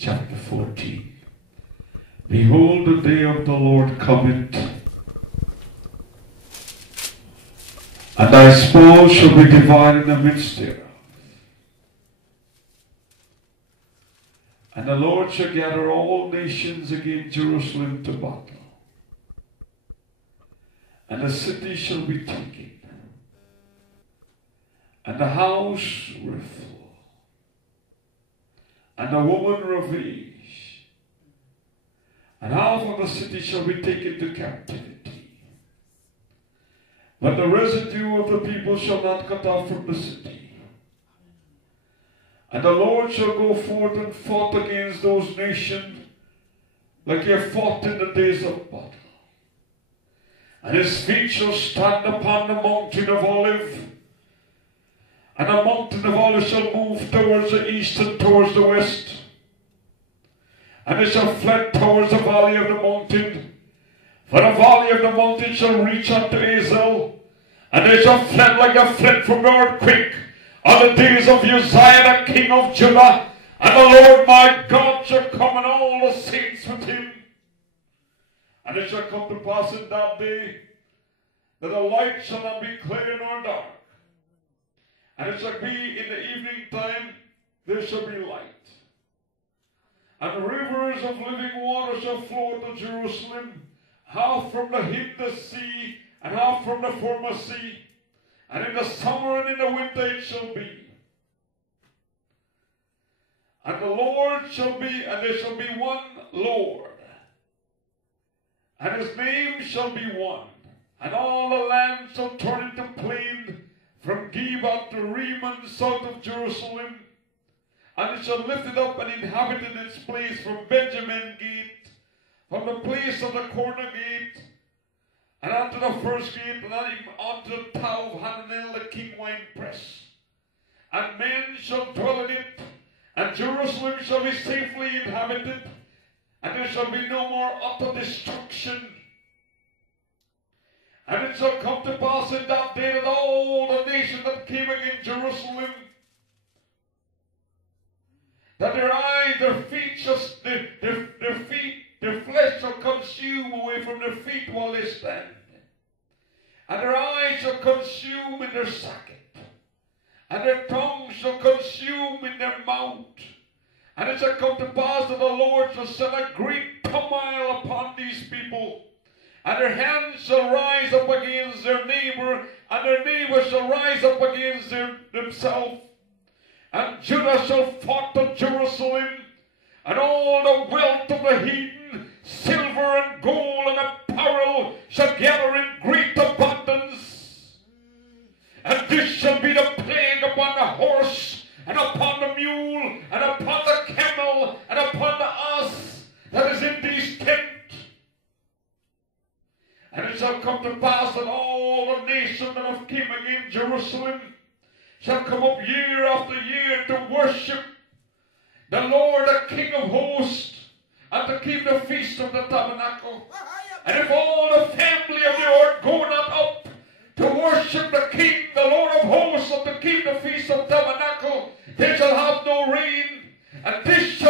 chapter 14. Behold, the day of the Lord cometh, and thy spoil shall be divided in the midst thereof. And the Lord shall gather all nations against Jerusalem to battle. And the city shall be taken, and the house rifle, and the woman ravaged, and half of the city shall be taken to captivity. But the residue of the people shall not cut off from the city. And the Lord shall go forth and fought against those nations like he have fought in the days of battle. And his feet shall stand upon the mountain of Olive, and the mountain of Olive shall move towards the east and towards the west. And it shall fled towards the valley of the mountain, for the valley of the mountain shall reach unto Azel, and they shall fled like a fled from the earthquake on the days of Uzziah the king of Judah. And the Lord my God shall come, and all the saints with him. And it shall come to pass in that day that the light shall not be clear nor dark. And it shall be in the evening time there shall be light. And the rivers of living water shall flow to Jerusalem, half from the hidden sea, and half from the former sea. And in the summer and in the winter it shall be. And the Lord shall be, and there shall be one Lord, and his name shall be one. And all the land shall turn into plain from Geba to Rimmon south of Jerusalem. And it shall lift it up and inhabit in its place from Benjamin gate, from the place of the corner gate, and unto the first gate, and unto the tower of Hananel the king wine press. And men shall dwell in it, and Jerusalem shall be safely inhabited, and there shall be no more utter destruction. And it shall come to pass in that day that all the nations that came against Jerusalem, that their eyes, their feet, their flesh shall consume away from their feet while they stand. And their eyes shall consume in their socket, and their tongue shall consume in their mouth. And it shall come to pass that the Lord shall send a great turmoil upon these people, and their hands shall rise up against their neighbor, and their neighbor shall rise up against themselves. And Judah shall flock to Jerusalem, and all the wealth of the heathen, silver and gold and apparel, shall gather in great abundance. And this shall be the plague upon the horse, and upon the mule, and upon the camel, and upon the ass that is in these tents. And it shall come to pass that all the nations that have come against Jerusalem shall come up year after year to worship the Lord, the King of hosts, and to keep the feast of the tabernacle. And if all the family of the earth go not up to worship the King, the Lord of hosts, and to keep the feast of tabernacle, they shall have no rain. And this shall